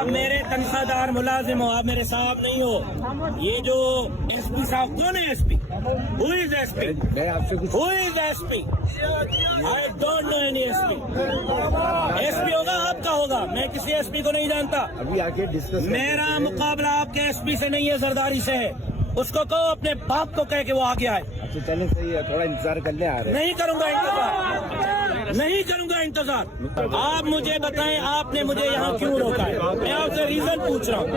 آپ میرے تنخواہ دار ملازم ہو، آپ میرے صاحب نہیں ہو. یہ جو ایس پی صاحب کون ہے؟ S P who is S P? میں آپ سے کچھ who is S P? I don't know any S P. S P ہوگا آپ کا ہوگا، میں کسی ایس پی کو نہیں جانتا. ابھی آ کے ڈسکس میرا مقابلہ آپ کے ایس پی سے نہیں ہے، زرداری سے ہے. اس کو کہو اپنے باپ کو کہہ کے وہ آگے آئے. اچھا چلیں صحیح ہے، تھوڑا انتظار کر لیں. آ رہے نہیں کروں گا انتظار، نہیں کروں گا انتظار. آپ مجھے بتائیں آپ نے مجھے یہاں کیوں روکا ہے؟ میں آپ سے ریزن پوچھ رہا ہوں.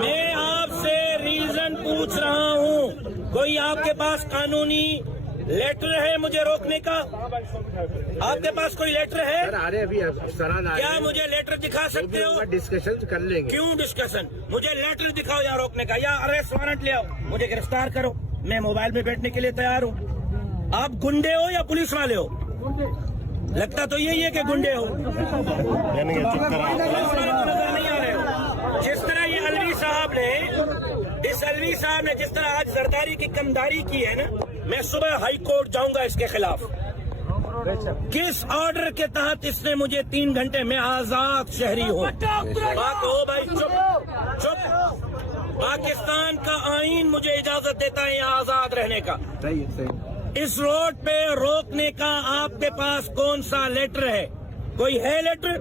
میں آپ سے ریزن پوچھ رہا ہوں. کوئی آپ کے پاس قانونی لیٹر ہے مجھے روکنے کا؟ آپ کے پاس کوئی لیٹر ہے؟ آ رہے ابھی افسران آ کیا مجھے لیٹر دکھا سکتے ہو؟ ڈسکشن کر لیں گے. کیوں ڈسکشن؟ مجھے لیٹر دکھاؤ یا روکنے کا، یا اریسٹ وارنٹ لے آؤ، مجھے گرفتار کرو. میں موبائل میں بیٹھنے کے لیے تیار ہوں. آپ گنڈے ہو یا پولیس والے ہو؟ لگتا تو یہی ہے کہ گنڈے ہو. پولیس والے تو نظر نہیں آ رہے ہو. جس طرح یہ الوی صاحب نے، اس الوی صاحب نے جس طرح آج زرداری کی کمداری کی ہے نا، میں صبح ہائی کورٹ جاؤں گا اس کے خلاف. کس آرڈر کے تحت اس نے مجھے 3 گھنٹے میں آزاد شہری ہوں؟ بات ہو بھائی، چپ چپ. پاکستان کا آئین مجھے اجازت دیتا ہے یہاں آزاد رہنے کا. اس روڈ پہ روکنے کا آپ کے پاس کون سا لیٹر ہے؟ کوئی ہے لیٹر؟